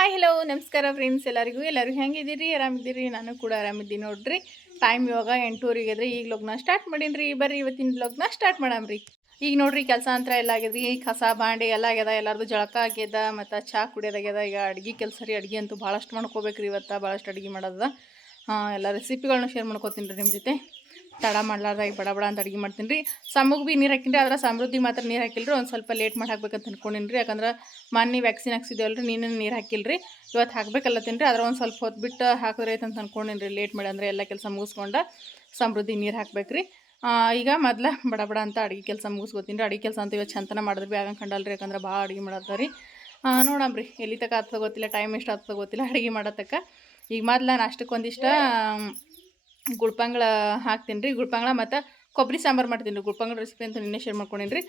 Hi hello ನಮಸ್ಕಾರ friends ಎಲ್ಲರಿಗೂ. ಎಲ್ಲರೂ ಹೆಂಗಿದ್ದೀರಿ? ಆರಾಮಿದ್ದೀರಿ? ನಾನು ಕೂಡ ಆರಾಮಿದ್ದೀನಿ ನೋಡ್ರಿ. ಟೈಮ್ ಇವಾಗ ಎಂಟೂರಿಗೆ ಇದ್ರಿ ಈಗ ಲಗ್ನ ಸ್ಟಾರ್ಟ್ ಮಾಡೀನಿ ಬರ್ರಿ ಇವತ್ತಿನ ಲಗ್ನ ಸ್ಟಾರ್ಟ್ ಮಾಡಮ್ರಿ. ಈಗ ನೋಡ್ರಿ ಕೆಲಸ ಅಂತ ಎಲ್ಲ ಆಗ್ಯದ್ರಿ ಕಸ, ಬಾಂಡೆ ಎಲ್ಲ ಆಗ್ಯದ. ಎಲ್ಲರದು ಜಳಕ ಆಗ್ಯದ. ಮತ್ತು ಚಹಾ ಕುಡಿಯೋದಾಗ್ಯದ ಈಗ ಅಡ್ಗೆ ಕೆಲಸ ರೀ. ಅಡುಗೆ ಅಂತೂ ಭಾಳಷ್ಟು ಮಾಡ್ಕೋಬೇಕ್ರಿ ಇವತ್ತು. ಭಾಳಷ್ಟು ಅಡುಗೆ ಮಾಡೋದ. ಹಾಂ, ಎಲ್ಲ ರೆಸಿಪಿಗಳನ್ನ ಶೇರ್ ಮಾಡ್ಕೋತೀನಿ ರೀ ನಿಮ್ಮ ಜೊತೆ. ತಡ ಮಾಡ್ಲಾರ್ದ ಈಗ ಬಡ ಬಡ ಅಂತ ಅಡುಗೆ ಮಾಡ್ತೀನಿ ರೀ. ಸಮಗ್ ಭೀ ನೀರು ಹಾಕಿನ್ರಿ, ಆದ್ರೆ ಸಮೃದ್ಧಿ ಮಾತ್ರ ನೀರು ಹಾಕಿಲ್ರಿ, ಒಂದು ಸ್ವಲ್ಪ ಲೇಟ್ ಮಾಡಿ ಹಾಕ್ಬೇಕಂತ ಅನ್ಕೊಂಡಿನಿ ರೀ ಯಾಕಂದ್ರೆ ಮೊನ್ನೆ ವ್ಯಾಕ್ಸಿನ್ ಹಾಕ್ಸಿದೇವಲ್ಲ ರೀ ನೀನು ನೀರು ಹಾಕಿಲ್ರಿ. ಇವತ್ತು ಹಾಕ್ಬೇಕಲ್ಲತ್ತೀನಿ ರೀ ಆದ್ರೆ ಒಂದು ಸ್ವಲ್ಪ ಹೊತ್ತು ಬಿಟ್ಟು ಹಾಕಿದ್ರೆ ಐತೆ ಅಂತ ಅನ್ಕೊಂಡಿನಿ ರೀ ಲೇಟ್ ಮಾಡಿ ಅಂದರೆ ಎಲ್ಲ ಕೆಲಸ ಮುಗಿಸ್ಕೊಂಡು ಸಮೃದ್ಧಿ ನೀರು ಹಾಕ್ಬೇಕು ರೀ ಈಗ ಮೊದ್ಲ ಬಡ ಬಡ ಅಂತ ಅಡುಗೆ ಕೆಲಸ ಮುಗಿಸ್ಕೊತೀನಿ ರೀ ಅಡುಗೆ ಕೆಲಸ ಅಂತ ಇವತ್ತು ಚಂತನ ಮಾಡಿದ್ರೆ ಭೀ ಆಗಂಗೆ ಕಂಡಲ್ರಿ, ಯಾಕಂದ್ರೆ ಭಾಳ ಅಡುಗೆ ಮಾಡತ್ತ ರೀ. ನೋಡಮ್ರಿ ಎಲ್ಲಿ ತಕ ಆಗ್ತದೆ ಗೊತ್ತಿಲ್ಲ ಟೈಮ್ ಎಷ್ಟು ಆಗ್ತದೆ ಗೊತ್ತಿಲ್ಲ ಅಡುಗೆ ಮಾಡತ್ತಕ್ಕ. ಈಗ ಮೊದ್ಲು ನಾನು ಒಂದಿಷ್ಟ ಗುಳ್ಪಂಗ್ಳ ಹಾಕ್ತೀನಿ ರೀ. ಗುಳ್ಪಂಗ್ಳ ಮತ್ತು ಕೊಬ್ಬರಿ ಸಾಂಬಾರು ಮಾಡ್ತೀನಿ ರೀ. ಗುಳ್ಪಂಗ್ಳ ರೆಸಿಪಿ ಅಂತ ನಿನ್ನೆ ಶೇರ್ ಮಾಡ್ಕೊಂಡೀನಿ ರೀ.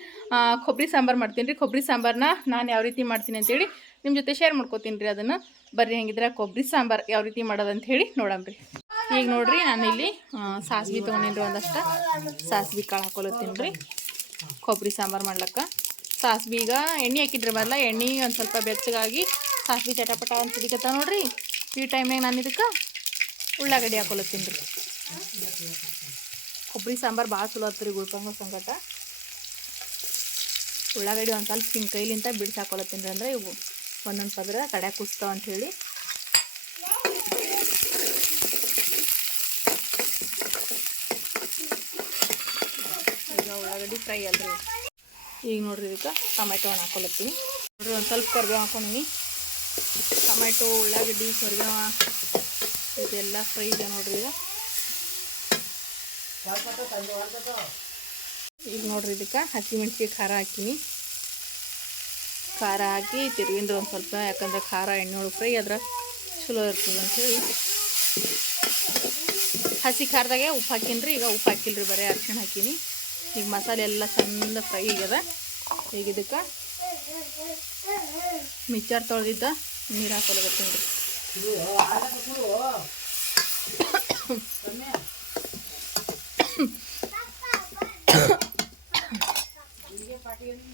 ಕೊಬ್ಬರಿ ಸಾಂಬಾರು ಮಾಡ್ತೀನಿ ರೀ. ಕೊಬ್ಬರಿ ಸಾಂಬಾರನ್ನ ನಾನು ಯಾವ ರೀತಿ ಮಾಡ್ತೀನಿ ಅಂತೇಳಿ ನಿಮ್ಮ ಜೊತೆ ಶೇರ್ ಮಾಡ್ಕೋತೀನಿ ರೀ ಅದನ್ನು. ಬರ್ರಿ ಹೆಂಗಿದ್ರೆ ಕೊಬ್ಬರಿ ಸಾಂಬಾರು ಯಾವ ರೀತಿ ಮಾಡೋದಂತ ಹೇಳಿ ನೋಡಮ್ರಿ ಈಗ ನೋಡಿರಿ ನಾನು ಇಲ್ಲಿ ಸಾಸ್ವಿ ತೊಗೊಂಡೀನಿ ರೀ ಒಂದಷ್ಟು. ಸಾಸ್ವಿ ಕಾಳು ಹಾಕೊಲತ್ತೀನಿ ರೀ. ಕೊಬ್ಬರಿ ಸಾಂಬಾರು ಮಾಡ್ಲಕ್ಕ. ಸಾಸ್ವಿ ಈಗ ಎಣ್ಣೆ ಹಾಕಿದ್ರೆ ಬರಲ್ಲ ಎಣ್ಣೆ ಒಂದು ಸ್ವಲ್ಪ ಬೆಚ್ಚಗಾಗಿ ಸಾಸ್ವಿ ಚಟಪಟ ಅಂತ ಸಿಡಿಕತ್ತ ನೋಡಿರಿ. ಈ ಟೈಮ್ನಾಗ ನಾನು ಇದಕ್ಕೆ ಉಳ್ಳಾಗಡ್ಡಿ ಹಾಕೊಲತ್ತೀನಿ ರೀ. ಕೊಬ್ಬರಿ ಸಾಂಬಾರು ಭಾಳ ಚಲೋ ಆಗ್ತದೆ ಗುಳ್ಕಂಗ ಸಂಗಟ. ಉಳ್ಳಾಗಡ್ಡಿ ಒಂದು ಸ್ವಲ್ಪ ಹಿಂಗೆ ಕೈಲಿಂತ ಬಿಡ್ಸಿ ಹಾಕೊಲತ್ತೀನಿ ರೀ ಅಂದರೆ ಇವು ಒಂದೊಂದು ಪದ್ರ ಕಡೆ ಕುಸ್ತಾವ ಅಂಥೇಳಿ ಈಗ ಉಳ್ಳಾಗಡ್ಡಿ ಫ್ರೈ ಅಲ್ರಿ. ಈಗ ನೋಡ್ರಿ ಇದಕ್ಕೆ ಟೊಮೆಟೊ ಹಣ್ಣು ಹಾಕೊಳತ್ತೀನಿ. ನೋಡ್ರಿ ಒಂದು ಸ್ವಲ್ಪ ಕರ್ಬೇವು ಹಾಕೊಂಡಿನಿ. ಟೊಮೆಟೊ, ಉಳ್ಳಾಗಡ್ಡಿ, ಕರಿಬೇವ. ಇದೆಲ್ಲ ಫ್ರೈ ಇದೆ ನೋಡ್ರಿ ಈಗ. ಈಗ ನೋಡ್ರಿ ಇದಕ್ಕೆ ಹಸಿಮೆಣ್ಸಿಗೆ ಖಾರ ಹಾಕಿನಿ. ಖಾರ ಹಾಕಿ ತಿರುಗಿಂದ್ರೆ ಒಂದು ಸ್ವಲ್ಪ, ಯಾಕಂದ್ರೆ ಖಾರ ಎಣ್ಣೆ ಒಳಗೆ ಫ್ರೈ ಅದ್ರ ಚಲೋ ಇರ್ತದೆ ಅಂಥೇಳಿ ಹಸಿ ಖಾರದಾಗೆ ಉಪ್ಪು ಹಾಕಿನ್ರಿ, ಈಗ ಉಪ್ಪು ಹಾಕಿಲ್ರಿ ಬರೀ ಅರ್ಶಿಣ ಹಾಕೀನಿ. ಈಗ ಮಸಾಲೆ ಎಲ್ಲ ಚಂದ ಫ್ರೈ ಆಗ್ಯದ. ಈಗ ಇದಕ್ಕೆ ಮಿಕ್ಚರ್ ತೊಳೆದಿದ್ದ ನೀರು ಹಾಕೊಳಗತ್ತೀನಿ ರೀ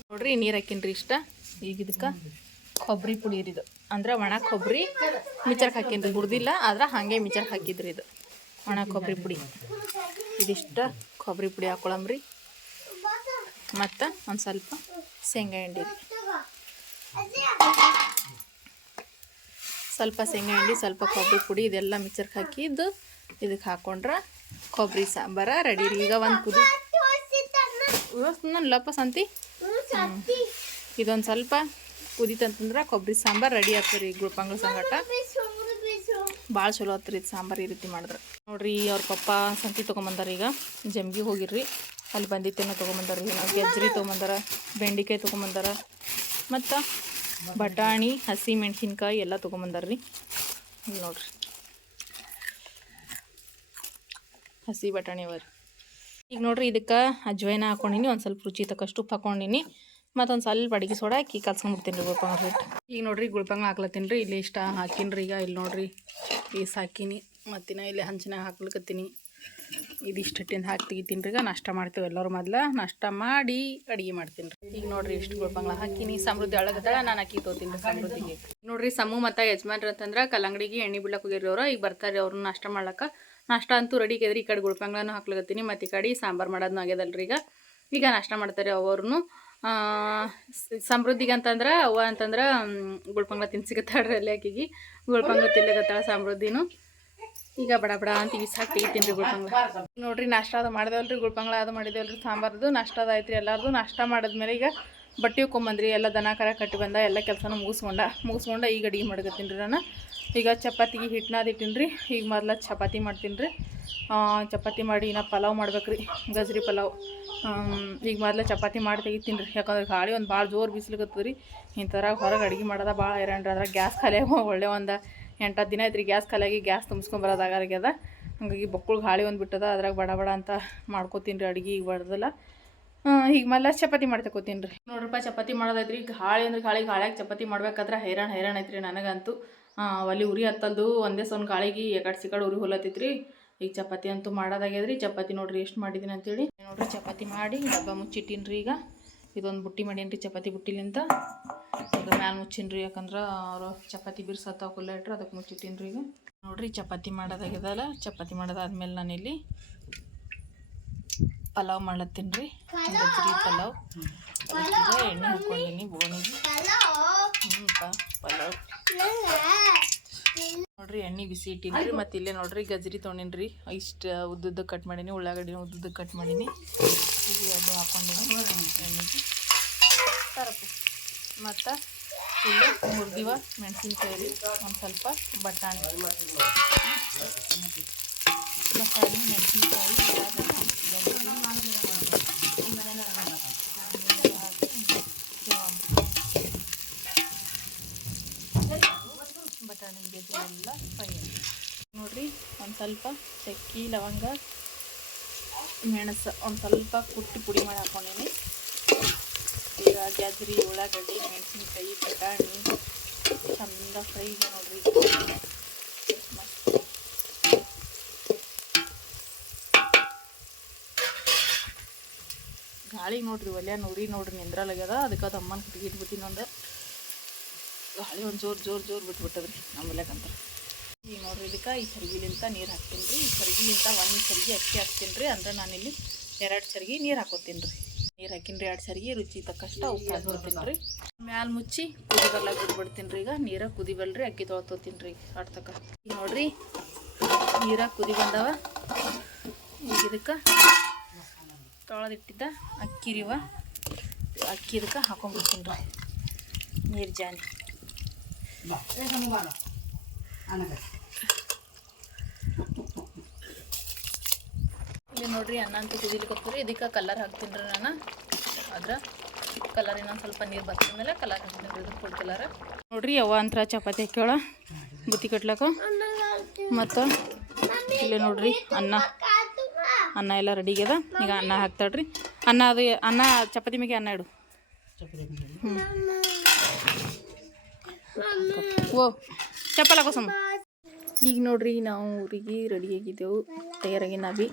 ನೋಡ್ರಿ, ನೀರು ಹಾಕಿನ್ರಿ ಇಷ್ಟ. ಈಗ ಇದಕ್ಕೆ ಕೊಬ್ಬರಿ ಪುಡಿ ಇದು. ಅಂದ್ರೆ ಒಣ ಕೊಬ್ಬರಿ ಮಿಚರ್ಗೆ ಹಾಕಿನ್ರಿ. ಹುಡ್ದಿಲ್ಲ ಆದ್ರೆ ಹಾಗೆ ಮಿಚರ್ ಹಾಕಿದ್ರಿ ಇದು. ಒಣ ಕೊಬ್ಬರಿ ಪುಡಿ. ಇದಿಷ್ಟ ಕೊಬ್ಬರಿ ಪುಡಿ ಹಾಕೊಳಮ್ರಿ ಮತ್ತು ಒಂದು ಸ್ವಲ್ಪ ಶೇಂಗಾ ಹಿಂಡಿ ಸ್ವಲ್ಪ ಶೇಂಗಾ ಹಿಂಡಿ, ಸ್ವಲ್ಪ ಕೊಬ್ಬರಿ ಪುಡಿ ಇದೆಲ್ಲ ಮಿಕ್ಸರ್ಗೆ ಹಾಕಿದ್ದು ಇದಕ್ಕೆ ಹಾಕೊಂಡ್ರೆ ಕೊಬ್ಬರಿ ಸಾಂಬಾರ ರೆಡಿ ರೀ. ಈಗ ಒಂದು ಕುದಿ ಲಪ್ಪ ಸಂತಿ. ಇದೊಂದು ಸ್ವಲ್ಪ ಕುದೀತಂತಂದ್ರೆ ಕೊಬ್ಬರಿ ಸಾಂಬಾರು ರೆಡಿ ಆಗ್ತದೆ ರೀ ಗುಳ್ಪಂಗ್ಳ ಸಂಗಟ ಭಾಳ ಚಲೋ ಆಗ್ತದೆ ಇದು ಸಾಂಬಾರು ಈ ರೀತಿ ಮಾಡಿದ್ರೆ. ನೋಡ್ರಿ ಅವ್ರ ಪಪ್ಪ ಸಂತಿ ತೊಗೊಂಬಂದಾರ ಈಗ. ಜಮ್ಗಿ ಹೋಗಿರ್ರಿ. ಅಲ್ಲಿ ಬಂದಿತ್ತೇನೋ ತೊಗೊಂಬಂದಾರ ಗೆಜ್ಜರಿ ತೊಗೊಂಬಂದಾರ, ಬೆಂಡಿಕಾಯಿ ತೊಗೊಂಬಂದಾರ, ಮತ್ತು ಬಟಾಣಿ, ಹಸಿ ಮೆಣಸಿನ್ಕಾಯಿ ಎಲ್ಲ ತೊಗೊಂಬಂದಾರ ರೀ. ಇಲ್ಲಿ ನೋಡ್ರಿ. ಹಸಿ ಬಟಾಣಿ ಅವ ರೀ ಈಗ ನೋಡ್ರಿ ಇದಕ್ಕೆ ಅಜ್ವೈನ ಹಾಕೊಂಡಿನಿ, ಒಂದು ಸ್ವಲ್ಪ ರುಚಿ ತಕ್ಕಷ್ಟು ಹಾಕೊಂಡಿನಿ. ಮತ್ತೊಂದು ಸ್ವಲ್ಪ ಅಡಿಗೆ ಸೋಡಾ ಹಾಕಿ ಕಲ್ಸ್ಕೊಂಡ್ಬಿಡ್ತೀನಿ ರೀ ಗುಳ್ಪಂಗ ಹಿಟ್ಟು ಈಗ ನೋಡ್ರಿ ಗುಳ್ಪಂಗ ಹಾಕ್ಲತ್ತೀನಿ ರೀ, ಇಲ್ಲಿ ಇಷ್ಟ ಹಾಕಿನ್ರಿ ಈಗ ಇಲ್ಲಿ ನೋಡ್ರಿ ಪೀಸ್ ಹಾಕಿನಿ. ಮತ್ತಿನ ಇಲ್ಲಿ ಹಂಚಿನಾಗ ಹಾಕ್ಲಿಕ್ಕತ್ತೀನಿ ಇದಿಷ್ಟು ಹಿಟ್ಟಿಂದ ಹಾಕಿ ತೆಗಿತೀನಿ ರೀ, ಈಗ ನಾಷ್ಟ ಮಾಡ್ತೀವಿ ಎಲ್ಲರೂ ಮೊದ್ಲು. ನಾಷ್ಟ ಮಾಡಿ ಅಡುಗೆ ಮಾಡ್ತೀನಿ ರೀ. ಈಗ ನೋಡ್ರಿ ಇಷ್ಟು ಗುಳ್ಪಂಗ್ಳ ಹಾಕಿನಿ. ಸಮೃದ್ಧಿ ಒಳಗದ ನಾನು ಹಾಕಿ ತೋತೀನಿ ರೀ ಸಮೃದ್ಧಿಗೆ. ನೋಡ್ರಿ ಸಮೂ ಮತ್ತು ಯಜಮಾನ್ರು ಅಂತಂದ್ರೆ ಕಲ್ಲಂಗಡಿಗೆ ಎಣ್ಣೆ ಬಿಡ್ಲಕ್ಕೆ ಹೋಗಿರೋರು ಅವ್ರು. ಈಗ ಬರ್ತಾರೆ ಅವ್ರನ್ನ ನಾಷ್ಟ ಮಾಡ್ಲಕ್ಕೆ. ನಾಷ್ಟ ಅಂತೂ ರೆಡಿ ಕೆದ್ರಿ ಈ ಕಡೆ ಗುಳ್ಪಂಗ್ಳನೂ ಹಾಕ್ಲಕತ್ತೀನಿ, ಮತ್ತು ಈ ಕಡೆ ಸಾಂಬಾರು ಮಾಡೋದನ್ನ ಆಗ್ಯದಲ್ರಿ ಈಗ. ಈಗ ನಾಷ್ಟ ಮಾಡ್ತಾರೆ ಅವ್ರನ್ನು ಸಮೃದ್ಧಿಗೆ ಅಂತಂದ್ರೆ ಅವ್ವ ಅಂತಂದ್ರೆ ಗುಳ್ಪಂಗ್ಳ ತಿನ್ಸಿಗತ್ತಾಳ್ರಿ ಅಲ್ಲಿ ಆಕಿಗೆ. ಗುಳ್ಪಂಗ್ಳ ತಿನ್ಲಿಕತ್ತಾಳ ಸಮೃದ್ಧಿನೂ. ಈಗ ಬಡ ಬಡ ಅಂತ ಈಗ ಸಾಕು ತೆಗಿತೀನಿ ಗುಳ್ಪಂಗ್ಳ ನೋಡ್ರಿ, ನಾಷ್ಟ ಅದು ಮಾಡಿದೇವಲ್ರಿ ಗುಳ್ಪಂಗ್ಳ ಅದು ಮಾಡಿದೇವಲ್ರಿ ಸಾಂಬಾರ್ದು, ನಾಷ್ಟ ಅದು ಆಯ್ತು ರೀ ಎಲ್ಲರದು. ನಾಷ್ಟ ಮಾಡಿದ್ಮೇಲೆ ಈಗ ಬಟ್ಟೆ ಹೊಕ್ಕೊಂಬಂದ್ರಿ ಎಲ್ಲ ದನ ಕರ ಕಟ್ಟಿ ಬಂದ, ಎಲ್ಲ ಕೆಲಸನೂ ಮುಗಿಸ್ಕೊಂಡ. ಮುಗಿಸ್ಕೊಂಡ ಈಗ ಅಡುಗೆ ಮಾಡ್ಕತ್ತೀನಿ ರೀ ನಾನು. ಈಗ ಚಪಾತಿಗೆ ಇಟ್ಟಿನಿ ರೀ ಈಗ ಮೊದಲ ಚಪಾತಿ ಮಾಡ್ತೀನಿ ರೀ ಚಪಾತಿ ಮಾಡಿ ಇನ್ನು ಪಲಾವ್ ಮಾಡ್ಬೇಕು ರೀ ಗಜ್ರಿ ಪಲಾವ್. ಈಗ ಮೊದಲ ಚಪಾತಿ ಮಾಡಿ ತೆಗಿತೀನಿ ರೀ ಯಾಕಂದ್ರೆ ಗಾಳಿ ಒಂದು ಭಾಳ ಜೋರು ಬಿಸಿಲಿಗತ್ತದ ರೀ ಇಂಥರ ಹೊರಗೆ ಅಡುಗೆ ಮಾಡೋದ ಭಾಳ ಹೈರಾಣ ರೀ. ಅದ್ರಾಗ ಗ್ಯಾಸ್ ಖಾಲಿಯಾಗ ಒಳ್ಳೆ ಒಂದು ಎಂಟು ದಿನ ಐತ್ರಿ. ಗ್ಯಾಸ್ ಖಾಲಿಯಾಗಿ ಗ್ಯಾಸ್ ತುಂಬಿಸ್ಕೊಂಬರೋದಾಗ್ಯದ ಹಂಗಾಗಿ ಬಕ್ಕುಳು ಗಾಳಿ ಒಂದು ಬಿಟ್ಟದ, ಅದ್ರಾಗ ಬಡ ಬಡ ಅಂತ ಮಾಡ್ಕೋತೀನಿ ರೀ ಅಡುಗೆ, ಈಗ ಬಡ್ದಲ್ಲ. ಈಗ ಮೊದಲ ಚಪಾತಿ ಮಾಡ್ತಕೋತೀನಿ ರೀ ನೋಡ್ರಪ್ಪ, ಚಪಾತಿ ಮಾಡೋದೈತ್ರಿ ಗಾಳಿ ಅಂದ್ರೆ ಗಾಳಿ, ಗಾಳಿಯಾಗಿ ಚಪಾತಿ ಮಾಡ್ಬೇಕಾದ್ರೆ ಹೈರಾಣ ಹೈರಾಣ ಐತ್ರಿ ನನಗಂತೂ. ಒಲಿ ಉರಿ ಹತ್ತಲ್ದು ಒಂದೇ ಸೊನ್ ಗಾಳಿಗೆ ಎಕಡೆ ಸಿಕಡೆ ಉರಿ ಹೊಲತ್ತೈತ್ರಿ. ಈಗ ಚಪಾತಿ ಅಂತೂ ಮಾಡೋದಾಗ್ಯದ್ರಿ. ಚಪಾತಿ ನೋಡ್ರಿ ಎಷ್ಟು ಮಾಡಿದ್ದೀನಿ ಅಂತೇಳಿ. ನೋಡ್ರಿ ಚಪಾತಿ ಮಾಡಿ, ಡಬ್ಬ ಮುಚ್ಚಿಟ್ಟೀನಿ ರೀ ಈಗ. ಇದೊಂದು ಬುಟ್ಟಿ ಮಾಡೀನಿ ಚಪಾತಿ ಬುಟ್ಟಿಲಿಂತ ಅದ್ರ ಮ್ಯಾಲೆ ಮುಚ್ಚಿನ್ರಿ, ಯಾಕಂದ್ರೆ ಅವರು ಚಪಾತಿ ಬಿರ್ಸತ್ತಾವ ಕುಲ್ಲ ಇಟ್ರೆ ಅದಕ್ಕೆ ಮುಚ್ಚಿಟ್ಟೀನಿ ರೀ ಈಗ. ನೋಡ್ರಿ ಚಪಾತಿ ಮಾಡೋದಾಗ್ಯದಲ್ಲ, ಚಪಾತಿ ಮಾಡೋದಾದ್ಮೇಲೆ ನಾನಿಲ್ಲಿ ಪಲಾವ್ ಮಾಡತ್ತೀನಿ ರೀ ಪಲಾವ್. ಎಣ್ಣೆ ಹಾಕ್ಕೊಂಡಿನಿ ಪಲಾವ್ ನೋಡ್ರಿ ಎಣ್ಣೆ ಬಿಸಿ ಇಟ್ಟಿನ್ರಿ ಮತ್ತೆ ಇಲ್ಲೇ ನೋಡ್ರಿ ಗಜ್ರಿ ತೊಗೊಂಡಿನ್ರಿ. ಇಷ್ಟು ಉದ್ದುದ್ದು ಕಟ್ ಮಾಡೀನಿ, ಉಳ್ಳಾಗಡ್ಡಿನ ಉದ್ದುದ್ದು ಕಟ್ ಮಾಡೀನಿ. ಇದು ಅದು ಹಾಕೊಂಡಿನಿ. ಎಣ್ಣೆಗೆ ಮತ್ತು ಇಲ್ಲಿ ಮುರಿದಿವ ಮೆಣಸಿನ್ಕಾಯಿ ಒಂದು ಸ್ವಲ್ಪ ಬಟಾಣಿ. ಬಟಾಣಿ ಮೆಣಸಿನ್ಕಾಯಿ ಉಳ್ಳಾಗಡ್ಡಿ ಬಟಾಣಿ ಗೆಜ್ಜೆ ಎಲ್ಲ ಫ್ರೈ ನೋಡ್ರಿ, ಒಂದು ಸ್ವಲ್ಪ ಚಕ್ಕಿ, ಲವಂಗ, ಮೆಣಸು, ಒಂದು ಸ್ವಲ್ಪ ಕುಟ್ಟಿ ಪುಡಿ ಮಾಡಿ ಹಾಕೊಂಡೀನಿ. ಈಗ ಗಜ್ರಿ, ಉಳ್ಳಾಗಡ್ಡಿ, ಮೆಣಸಿನ್ಕಾಯಿ, ಬಟಾಣಿ, ಚಂದ ಫ್ರೈ ಇದೆ ನೋಡಿರಿ. ಗಾಳಿ ನೋಡ್ರಿ ಒಲೆ ನೋಡಿ ನೋಡ್ರಿ ನಿಂದ್ರಲಾಗ್ಯದ ಅದಕ್ಕೆ ಅದು ಅಮ್ಮನ ಕಟ್ಟಿಗೆ ಇಟ್ಬಿಟ್ಟಿನ ಒಂದು. ಗಾಳಿ ಒಂದು ಜೋರು ಜೋರು ಜೋರು ಬಿಟ್ಬಿಟ್ಟದ್ರಿ ನಮ್ಮಲ್ಯಾಕಂತ ಈಗ ನೋಡ್ರಿ, ಇದಕ್ಕೆ ಈ ಸರಿಗಿಲಿಂತ ನೀರು ಹಾಕ್ತೀನಿ ರೀ. ಈ ಸರಿಗಿಲಿಂತ ಒಂದು ಸರಿಗೆ ಅಕ್ಕಿ ಹಾಕ್ತೀನಿ ರೀ. ಅಂದ್ರೆ ನಾನಿಲ್ಲಿ ಎರಡು ಸರಿಗೆ ನೀರು ಹಾಕೋತೀನಿ ರೀ. ನೀರು ಹಾಕಿನ್ರಿ ಎರಡು ಸರಿಗೆ ರುಚಿ ತಕ್ಕಷ್ಟ ಉಪ್ಪು ಹಾಕ್ಬಿಡ್ತೀನಿ ರೀ. ಮ್ಯಾಲೆ ಮುಚ್ಚಿ ಕುದಿಬಲ್ಲ ಬಿಟ್ಬಿಡ್ತೀನಿ ರೀ. ಈಗ ನೀರಾಗ ಕುದಿ ಬಲ್ರಿ ಅಕ್ಕಿ ತೊಳ್ತೋತೀನಿ ರೀ. ಆಡ್ತಕ್ಕ ನೋಡ್ರಿ ನೀರಾಗ ಕುದಿ ಬಂದವ. ಈಗ ಇದಕ್ಕೆ ತೊಳೆದಿಟ್ಟಿದ್ದ ಅಕ್ಕಿ ರೀವ ಅಕ್ಕಿ ಇದಕ್ಕೆ ಹಾಕೊಂಡ್ಬಿಡ್ತೀನಿ ರೀ. ನೀರು ಜಾನಿ. ಇಲ್ಲಿ ನೋಡ್ರಿ ಅನ್ನ ಅಂತ ಕುದಿಲಿಕ್ಕೆ ಇದಕ್ಕೆ ಕಲರ್ ಹಾಕ್ತೀನಿ ರೀ ನಾನು. ಅದ್ರ ಕಲರ್ ಇನ್ನೊಂದು ಸ್ವಲ್ಪ ನೀರು ಬರ್ತಿದ ಮೇಲೆ ಕಲರ್ ಹಾಕ್ತೀನಿ ರೀ ಫುಡ್ ಕಲರ್ ನೋಡ್ರಿ ಯಾವ ಅಂತರ ಚಪಾತಿ ಹಾಕ್ಯಾಳ. ಬುತ್ತಿ ಕಟ್ಲಕ್ಕ. ಮತ್ತು ಇಲ್ಲಿ ನೋಡ್ರಿ ಅನ್ನ. ಅನ್ನ ಎಲ್ಲ ರೆಡಿ ಆಗ್ಯದ. ಈಗ ಅನ್ನ ಹಾಕ್ತಾಳ್ರಿ. ಅನ್ನ ಅದು ಅನ್ನ ಚಪಾತಿ ಮ್ಯಾಗೆ ಅನ್ನ ಇಡು. ಹ್ಞೂ ಓ ಚಪ್ಪಲ ಕೋಸಮ್ಮ ಈಗ ನೋಡ್ರಿ ನಾವು ಊರಿಗೆ ರೆಡಿ ಆಗಿದ್ದೆವು. ತಯಾರಾಗಿ ನಾವಿ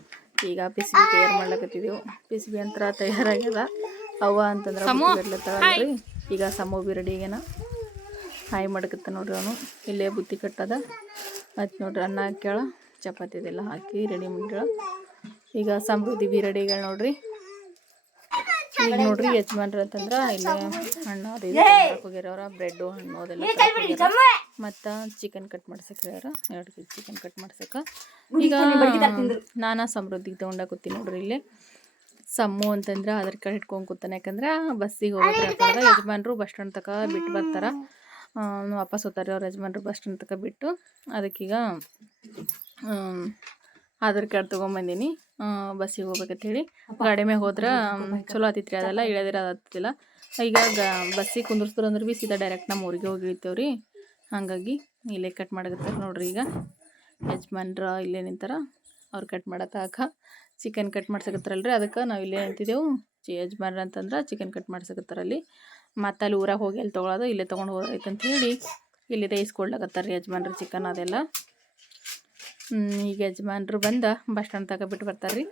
ಈಗ ಬಿಸಿ ತಯಾರು ಮಾಡ್ಲಕತ್ತಿದ್ದೆವು. ಪಿಸಿಬಿ ಅಂತರ ತಯಾರಾಗ್ಯದ. ಅವ್ವ ಅಂತಂದ್ರೆ ಬರ್ಲತ್ತಾಳ್ರಿ ಈಗ ಸಮೋ ಬಿ ರೆಡಿ ಆಗ್ಯಾನ. ಹಾಯ್ ಮಾಡ್ಕತ್ತ ನೋಡ್ರಿ ಅವನು. ಇಲ್ಲೇ ಬುತ್ತಿ ಕಟ್ಟದ. ಮತ್ತು ನೋಡ್ರಿ ಅನ್ನ ಹಾಕ್ಯಾಳ. ಚಪಾತಿ ಇದೆಲ್ಲ ಹಾಕಿ ರೆಡಿ ಮಾಡ್ಯಾಳ ಈಗ ಸಮೃದ್ಧಿ ಬಿ ರೆಡಿ ಆಗ್ಯಾಳ ನೋಡ್ರಿ. ಈಗ ನೋಡ್ರಿ ಯಜಮಾನ್ರು ಅಂತಂದ್ರೆ ಇಲ್ಲೇ ಹಣ್ಣು ಅದು ಬ್ರೆಡ್ ಹೋಗ್ಯಾರ ಬ್ರೆಡ್ಡು ಹಣ್ಣು ಅದೆಲ್ಲ ಮತ್ತ ಚಿಕನ್ ಕಟ್ ಮಾಡ್ಸಕ್ಕೆ ಹೇಳ್ಯಾರ ಎರಡು ಕೆಜಿ ಚಿಕನ್ ಕಟ್ ಮಾಡ್ಸಕ್ಕೆ ಈಗ ನಾನಾ ಸಮೃದ್ಧಿಗೆ ತೊಗೊಂಡಾಕತ್ತೀನಿ ನೋಡ್ರಿ ಇಲ್ಲಿ. ಸಮ್ಮು ಅಂತಂದ್ರೆ ಆಧಾರ್ ಕಾರ್ಡ್ ಇಟ್ಕೊಂಡು ಕೂತಾನೆ ಯಾಕಂದ್ರೆ ಬಸ್ಸಿಗೆ ಹೋಗ್ಬೇಕಾಗ್ತದ ಯಜಮಾನ್ರು ಬಸ್ ಸ್ಟ್ಯಾಂಡ್ ತಕ ಬಿಟ್ಟು ಬರ್ತಾರ. ವಾಪಸ್ ಹೋಗ್ತಾರೆ ಅವ್ರ ಯಜಮಾನ್ರು ಬಸ್ ಸ್ಟ್ಯಾಂಡ್ ತಕ ಬಿಟ್ಟು. ಅದಕ್ಕೀಗ ಆಧಾರ್ ಕಾರ್ಡ್ ತೊಗೊಂಬಂದೀನಿ. ಬಸ್ಸಿಗೆ ಹೋಗ್ಬೇಕಂತೇಳಿ. ಗಾಡಿ ಮ್ಯಾಗ ಹೋದ್ರೆ ಚಲೋ ಆತಿತ್ರಿ ಅದೆಲ್ಲ ಇಳೆದಿರ ಹತ್ತಿಲ್ಲ ಈಗ ಗ ಬಸ್ಸಿಗೆ ಕುಂದಿರ್ಸ್ತಾರೆ ಅಂದ್ರೆ ಬಿ ಸೀದಾ ಡೈರೆಕ್ಟ್ ನಮ್ಮ ಊರಿಗೆ ಹೋಗಿ ಇಳಿತೇವೆ ರೀ. ಹಾಗಾಗಿ ಇಲ್ಲೇ ಕಟ್ ಮಾಡಕತ್ತಾರೆ ನೋಡ್ರಿ ಈಗ. ಯಜಮಾನ್ರ ಇಲ್ಲೇ ನಿಂತಾರ ಅವ್ರು ಕಟ್ ಮಾಡತ್ತಾಕ ಚಿಕನ್ ಕಟ್ ಮಾಡ್ಸಕತ್ತಾರಲ್ರಿ. ಅದಕ್ಕೆ ನಾವು ಇಲ್ಲೇ ನಿಂತಿದ್ದೆವು ಚಿ ಯಜಮಾನ್ರ ಅಂತಂದ್ರೆ ಚಿಕನ್ ಕಟ್ ಮಾಡ್ಸಕತ್ತಾರಲ್ಲಿ ಮತ್ತೆ ಅಲ್ಲಿ ಊರಾಗ ಹೋಗಿ ಅಲ್ಲಿ ತೊಗೊಳೋದು ಇಲ್ಲೇ ತೊಗೊಂಡು ಹೋಗೈತೆ ಅಂತ ಹೇಳಿ. ಇಲ್ಲಿ ಇಸ್ಕೊಡ್ಲಕತ್ತಾರ ರೀ ಯಜಮಾನ್ರ ಚಿಕನ್ ಅದೆಲ್ಲ. ಈಗ ಯಜಮಾನ್ರು ಬಂದ ಬಸ್ ಸ್ಟ್ಯಾಂಡ್ ತಕ ಬಿಟ್ಟು ಬರ್ತಾರೆ ರೀ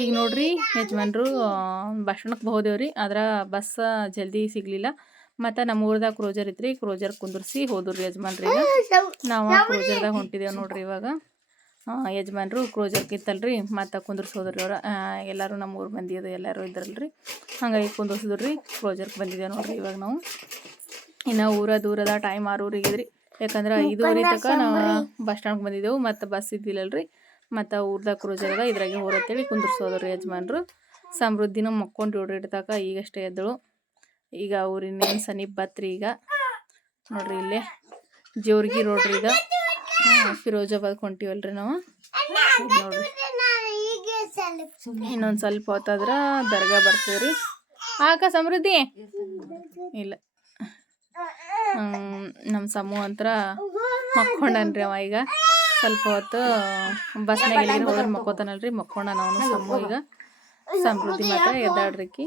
ಈಗ ನೋಡ್ರಿ ಯಜಮಾನ್ರು ಬಸ್ ಹೋದೇವು ರೀ ಆದ್ರೆ ಬಸ್ ಜಲ್ದಿ ಸಿಗಲಿಲ್ಲ. ಮತ್ತು ನಮ್ಮ ಊರ್ದಾಗ ಕ್ರೋಜರ್ ರೀ ಕ್ರೋಜರ್ ಕುಂದರ್ಸಿ ಹೋದ್ರಿ ಯಜಮಾನ್ರಿ ಯಜಮಾನ್ರಿಗೆ ನಾವು ಕ್ರೋಜರ್ದಾಗ ಹೊಂಟಿದ್ದೇವೆ ನೋಡ್ರಿ ಇವಾಗ. ಯಜಮಾನ್ರು ಕ್ರೋಜರ್ಗೆ ಇತ್ತಲ್ರಿ ಮತ್ತು ಕುಂದಿರ್ಸಿ ಹೋದ್ರಿ ಅವ್ರ ಎಲ್ಲರೂ ನಮ್ಮ ಊರು ಬಂದಿದ್ದು ಎಲ್ಲರೂ ಇದ್ರಲ್ರಿ. ಹಾಗಾಗಿ ಕುಂದರ್ಸಿದ್ರಿ ರೀ ಕ್ರೋಜರ್ಗೆ ಬಂದಿದ್ದೇವೆ ನೋಡ್ರಿ ಇವಾಗ ನಾವು. ಇನ್ನು ಊರ ದೂರದ ಟೈಮ್ ಆರೂರಿಗೆ ಇದ್ರಿ ಯಾಕಂದ್ರೆ ಐದೂವರೆ ತನಕ ನಾವು ಬಸ್ ಸ್ಟ್ಯಾಂಡ್ಗೆ ಬಂದಿದ್ದೆವು ಮತ್ತು ಬಸ್ ಇದ್ದಿಲ್ಲಲ್ರಿ. ಮತ್ತು ಊರ್ದಾಗ ಕ್ರೂಸರ್ ಅದ ಇದ್ರಾಗೆ ಹೋರತ್ತೇಳಿ ಕುಂದಿರ್ಸೋದ್ರಿ ಯಜಮಾನ್ರು. ಸಮೃದ್ಧಿನೂ ಮಕ್ಕೊಂಡು ಇಡ್ತಾಕ ಈಗಷ್ಟೇ ಎದ್ದಳು. ಈಗ ಊರಿನ ಸನೀಪ್ ಬತ್ರಿ ಈಗ. ನೋಡ್ರಿ ಇಲ್ಲೇ ಜೋರ್ಗಿ ರೋಡ್ರಿ ಈಗ ಫಿರೋಜಾಬಾದ್ ಕೊಂಟಿವಲ್ರಿ ನಾವು. ನೋಡ್ರಿ. ಇನ್ನೊಂದು ಸ್ವಲ್ಪ ಹೊತ್ತಾದ್ರೆ ದರ್ಗಾ ಬರ್ತೀವ್ರಿ. ಆಕ ಸಮೃದ್ಧಿ. ಇಲ್ಲ. ನಮ್ಮ ಸಮೂಹ ಹತ್ರ ಮಕ್ಕೊಂಡನ್ರಿ ಅವ ಈಗ. ಸ್ವಲ್ಪ ಹೊತ್ತು ಬಸ್ನಾಗ ಹೋದ್ರೆ ಮಕ್ಕೋತಾನಲ್ರಿ ಮಕ್ಕೊಂಡ ನಾವು ಸಮೂಹ ಈಗ. ಸಮೃದ್ಧಿ ಮಾತ್ರ ಎದ್ದಾಡ್ರಿಕಿ.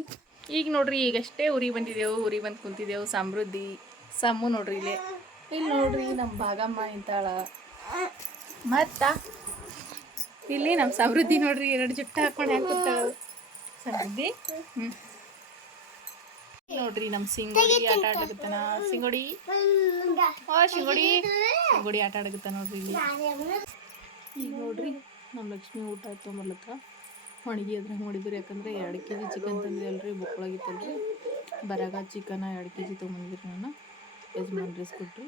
ಈಗ ನೋಡ್ರಿ ಈಗಷ್ಟೇ ಉರಿ ಬಂದಿದ್ದೆವು ಉರಿ ಬಂದು ಕುಂತಿದ್ದೆವು ಸಮೃದ್ಧಿ, ಸಮು ನೋಡ್ರಿ ಇಲ್ಲಿ. ಇಲ್ಲಿ ನೋಡ್ರಿ ನಮ್ಮ ಭಾಗಮ್ಮ ನಿಂತಾಳ ಮತ್ತ? ಇಲ್ಲಿ ನಮ್ಮ ಸಮೃದ್ಧಿ ನೋಡ್ರಿ, ಎರಡು ಜುಟ್ಟ ಹಾಕೊಂಡು ಹಾಕುತ್ತಾಳ ಸಮೃದ್ಧಿ? ಹ್ಞೂ ನೋಡ್ರಿ ನಮ್ಮ ಸಿಂಗೋಡಿ ಆಟ ಆಡಕತ್ತಾನ. ಸಿಂಗೋಡಿ. ಓ ಶಿಂಗೋಡಿ ಸಿಂಗೋಡಿ ಆಟ ಆಡಕತ್ತಾನ ನೋಡ್ರಿ ಇಲ್ಲಿ. ಈಗ ನೋಡ್ರಿ ನಮ್ಮ ಲಕ್ಷ್ಮಿ ಊಟ ತೊಗೊಂಬರ್ಲತ್ತ ಒಣಗಿ ಅದ್ರಾಗ ಮಾಡಿದ್ರು. ಯಾಕಂದ್ರೆ ಎರಡು ಕೆ ಜಿ ಚಿಕನ್ ತಂದ್ರಿ ಅಲ್ರಿ ಬೊಕ್ಕಳಾಗಿತ್ತಲ್ರಿ. ಬರಾಗ ಚಿಕನ್ ಎರಡು ಕೆ ಜಿ ತೊಗೊಂಬಂದಿದ್ರಿ ನಾನು. ಯಜಮಾನ್ ಡ್ರೆಸ್ ಕೊಟ್ರಿ.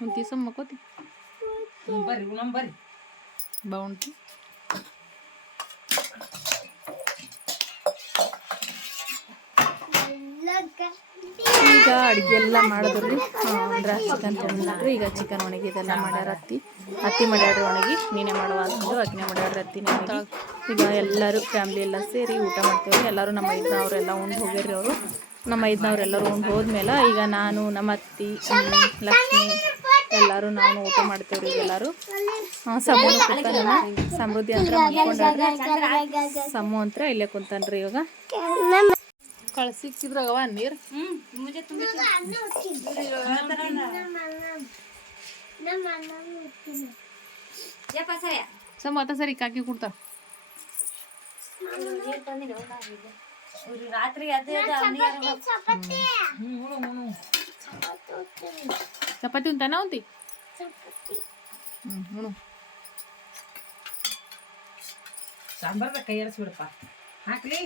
ಒಂದು ತೀಸಮ್ಮ ಮಕ್ಕೋತಿ. ಬರ್ರಿ ಬರ್ರಿ. ಬೌಂಟಿ ಈಗ ಅಡುಗೆ ಎಲ್ಲ ಮಾಡಿದ್ರಿ. ಅಂದ್ರೆ ಚಿಕನ್ ತೊಗೊಂಡ್ರಿ ಈಗ ಚಿಕನ್ ಒಣಗಿ ಇದೆಲ್ಲ ಮಾಡ್ಯಾರ ಅತ್ತಿ. ಅತ್ತಿ ಮಾಡ್ಯಾಡ್ರಿ ಒಣಗಿ, ನೀನೆ ಮಾಡುವ ಅಂದ್ರು ಅಕ್ಕಿನೇ ಮಾಡ್ಯಾಡ್ರಿ ಒಣಗಿ ಈಗ ಎಲ್ಲರೂ ಫ್ಯಾಮ್ಲಿ ಎಲ್ಲ ಸೇರಿ ಊಟ ಮಾಡ್ತೇವೆ ಎಲ್ಲರೂ ನಮ್ಮ ಐದನವ್ರೆಲ್ಲ ಉಂಡು ಹೋಗ್ಯಾರ್ರಿ ಅವರು. ನಮ್ಮ ಐದನವ್ರೆಲ್ಲರೂ ಉಂಡು ಹೋದ್ಮೇಲೆ ಈಗ ನಾನು, ನಮ್ಮ ಅತ್ತಿ ಲಕ್ಷ್ಮಿ ಎಲ್ಲರೂ ನಾನು ಊಟ ಮಾಡ್ತೇವ್ರಿ ಎಲ್ಲರೂ. ಸಮೂಹ ಕೂತಾನ ಸಮೃದ್ಧಿ ಅಂತ ಮಲ್ಕೊಂಡ್ರಿ ಸಮೂಹ ಅಂತ ಇಲ್ಲೇ ಕುಂತಾನ್ರಿ ಇವಾಗ. ಕಳ್ಸಿಕ್ಕಿದ್ರಾಗವ ನೀರು? ತುಂಬಿ ಯಪ್ಪ ಸರಿ. ಕಾಕಿ ಕೊಡ್ತಾರ ಅವ್ರು ರಾತ್ರಿ ಚಪಾತಿ ಉಂತಾನ ಉಂತಿ ಹ್ಞೂ ಸಾಂಬಾರ್ದ ಕೈ ಆಡಿಸ್ಬಿಡಪ್ಪ ಹಾಕ್ಲಿ?